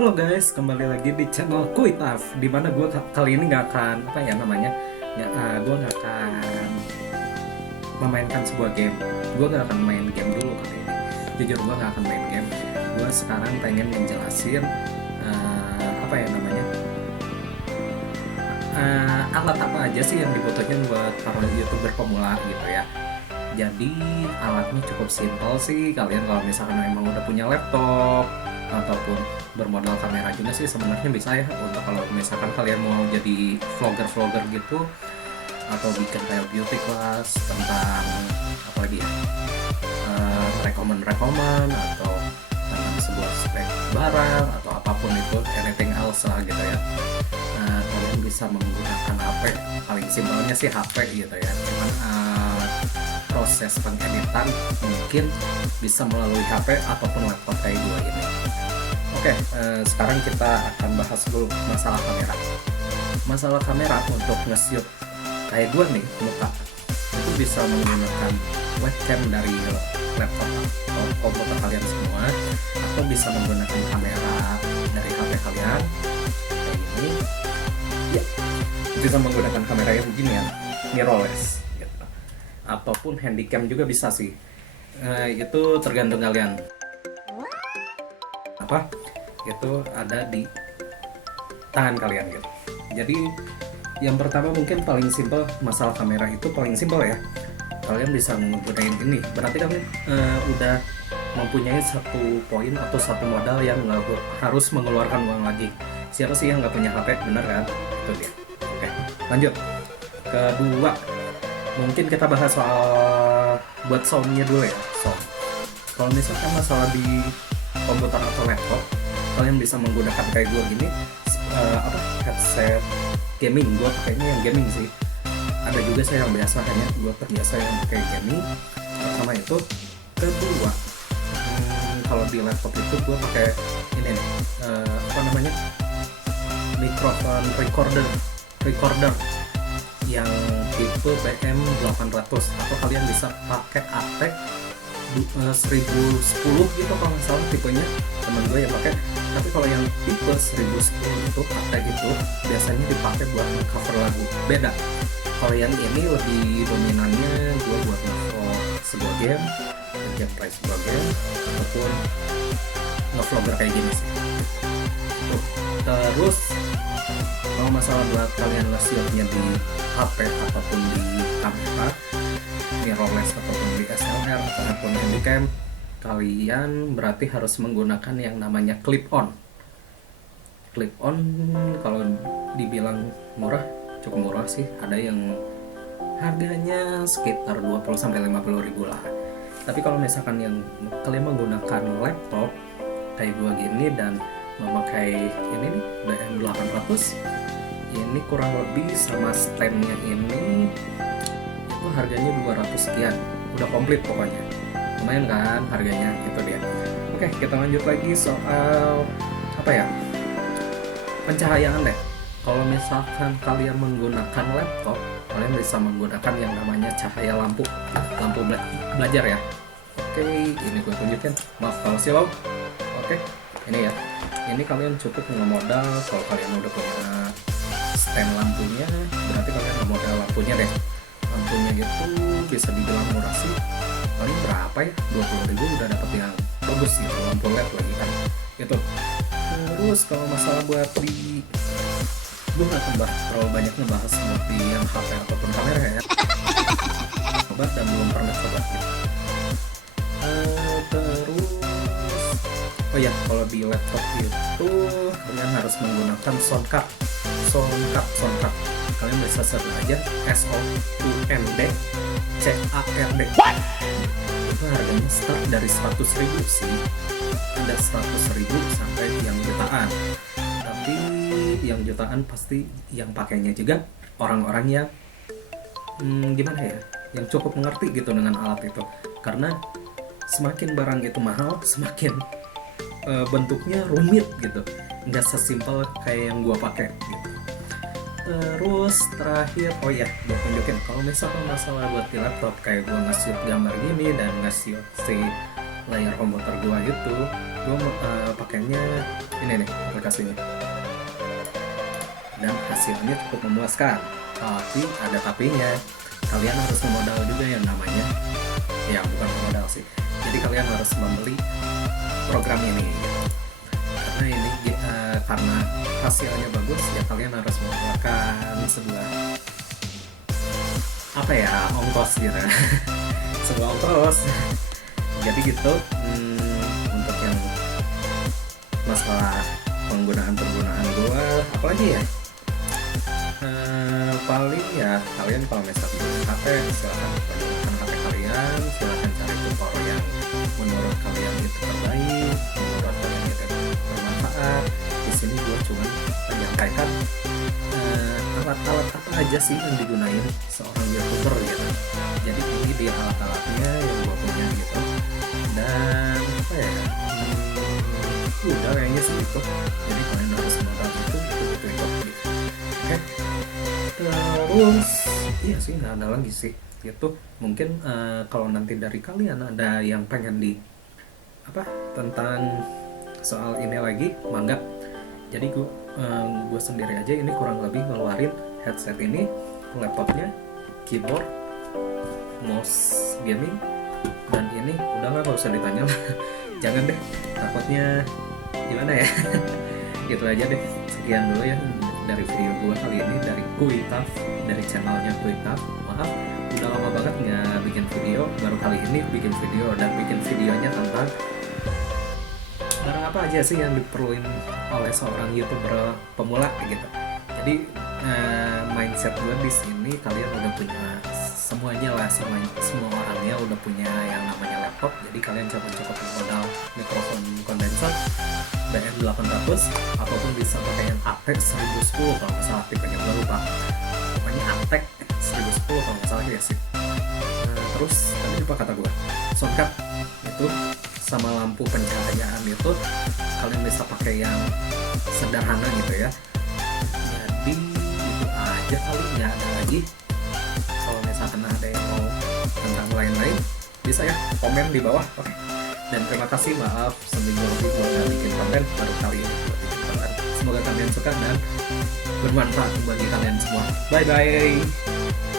Halo guys, kembali lagi di channel Kuitaf. Dimana gue kali ini nggak akan gue nggak akan memainkan sebuah game. Gue nggak akan main game dulu kali ini. Jujur gue nggak akan main game. Gue sekarang pengen menjelasin alat apa aja sih yang dibutuhin buat para youtuber pemula gitu ya. Jadi alatnya cukup simpel sih. Kalian kalau misalkan emang udah punya laptop ataupun bermodal kamera juga sih sebenarnya bisa ya, untuk kalau misalkan kalian mau jadi vlogger gitu atau bikin kayak beauty class tentang apa lagi ya, rekomen atau tentang sebuah spek barang atau apapun itu, anything else lah gitu ya. Kalian bisa menggunakan HP, paling simpelnya sih HP gitu ya. Cuman proses pengeditan mungkin bisa melalui HP ataupun laptop kayak gue ini. Oke, sekarang kita akan bahas dulu masalah kamera. Masalah kamera untuk nge-shoot kayak gue nih muka, itu bisa menggunakan webcam dari laptop atau komputer kalian semua, atau bisa menggunakan kamera dari HP kalian kayak ini. Ya, bisa menggunakan kamera yang begini ya, mirrorless gitu. Ataupun handycam juga bisa sih. Itu tergantung kalian. Itu ada di tangan kalian gitu. Jadi yang pertama mungkin paling simpel, masalah kamera itu paling simpel ya. Kalian bisa menggunakan ini, berarti kalian udah mempunyai satu poin atau satu modal yang nggak harus mengeluarkan uang lagi. Siapa sih yang nggak punya HP, bener kan? Itu dia. Oke, lanjut. Kedua, mungkin kita bahas soal buat soundnya dulu ya. Sound. Kalau misalkan masalah di komputer atau laptop, kalian bisa menggunakan kayak gue gini, headset gaming. Gue pakainya yang gaming sih. Ada juga saya yang biasa, hanya gue terbiasa yang pakai gaming. Pertama itu. Kedua, kalau di laptop itu gue pakai ini nih, microphone recorder yang tipe BM800, atau kalian bisa pakai ATEC 1010 gitu kalau nggak salah tipenya, temen gue yang pakai. Tapi kalau yang tipe 1010 itu ATEC itu biasanya dipakai buat cover lagu. Beda, kalau yang ini lebih dominannya gue buat nge-vlog sebuah game, gameplay sebuah game, ataupun nge-vlogger kayak gini sih. Terus kalau masalah buat kalian nge-shootnya di HP ataupun di kamera, mirrorless ataupun di SLR ataupun handycam, kalian berarti harus menggunakan yang namanya clip on. Kalau dibilang murah, cukup murah sih. Ada yang harganya sekitar 20-50 ribu lah. Tapi kalau misalkan yang kalian menggunakan laptop kayak gua gini dan memakai ini nih BM800, ini kurang lebih sama standnya ini itu harganya 200 sekian, udah komplit pokoknya. Lumayan kan harganya, itu dia. Oke, kita lanjut lagi soal pencahayaan deh. Kalau misalkan kalian menggunakan laptop, kalian bisa menggunakan yang namanya cahaya lampu belajar ya. Oke, ini gue tunjukin, maaf kalau silau. Oke, ini ya, ini kalian cukup ngemodal. Kalau kalian udah punya stand lampunya, berarti kalian ngemodal lampunya deh. Lampunya gitu bisa dibilang murah sih, paling berapa ya, 20 ribu udah dapet yang bagus gitu, lampu LED lagi kan gitu. Terus kalau masalah buat gue gak akan terlalu banyak ngebahas seperti yang HP ataupun kamera ya, coba dan belum pernah coba gitu. Terus kalau di laptop itu kalian harus menggunakan soundcard. Kalian bisa search aja SOUND CARD. Itu harganya start dari 100 ribu sih, ada 100 ribu sampai yang jutaan. Tapi yang jutaan pasti yang pakainya juga orang-orang yang yang cukup mengerti gitu dengan alat itu. Karena semakin barang itu mahal, semakin bentuknya rumit gitu, nggak sesimpel kayak yang gua pakai gitu. Terus terakhir, gue tunjukin kalau misalkan masalah buat di laptop kayak gue nge-shoot gambar gini dan nge-shoot si layar komputer gue itu, gue pakainya ini nih aplikasinya, dan hasilnya cukup memuaskan. Tapi ada tapinya, kalian harus memodal juga yang namanya, ya bukan modal sih, jadi kalian harus membeli program ini gitu. Karena ini karena hasilnya bagus ya, kalian harus mengeluarkan sebuah apa ya, ongkos gitu sebuah ongkos. Jadi gitu. Untuk yang masalah penggunaan gue apalagi ya, paling ya kalian kalau misalnya punya HP silahkan gunakan HP kalian, silahkan cari tutorial yang menurut kalian itu terbaik, menurut kalian itu bermanfaat. Di sini gue cuma menyampaikan alat-alat apa aja sih yang digunain seorang youtuber gitu. Jadi ini dia alat-alatnya yang gue punya gitu, dan apa ya, udah kayaknya sih itu. Jadi kalian harus modal itu gitu. Oke. Terus iya sih, nggak ada lagi sih gitu. Mungkin kalau nanti dari kalian ada yang pengen di apa tentang soal ini lagi, mangga. Jadi gue sendiri aja ini kurang lebih ngeluarin headset ini, laptopnya, keyboard, mouse gaming, dan ini udah nggak usah ditanya lah. Jangan deh, takutnya gimana ya. Gitu aja deh, sekian dulu ya dari video gue kali ini dari Kuitaf, dari channelnya Kuitaf. Maaf udah lama banget nggak bikin video, baru kali ini bikin video, dan bikin videonya tentang barang apa aja sih yang diperluin oleh seorang youtuber pemula gitu. Jadi mindset gue di sini, kalian udah punya semuanya lah, semua orangnya udah punya yang namanya laptop. Jadi kalian cukup modal mikrofon kondensor BM800 ataupun bisa pakai yang ATEC 1010 kalau nggak salah tipenya, gue lupa, pokoknya ATEC 1010 kalau nggak salah ya sih. Terus tadi lupa kata gue, soundcard itu sama lampu pencahayaan itu kalian bisa pakai yang sederhana gitu ya. Jadi itu aja kali, nggak ada lagi. Kalau misalkan ada yang mau tentang lain-lain bisa ya komen di bawah. Oke. Dan terima kasih, maaf seminggu lebih gue nggak bikin konten, baru kali ini gue bikin konten. Semoga kalian suka dan bermanfaat bagi kalian semua. Bye bye.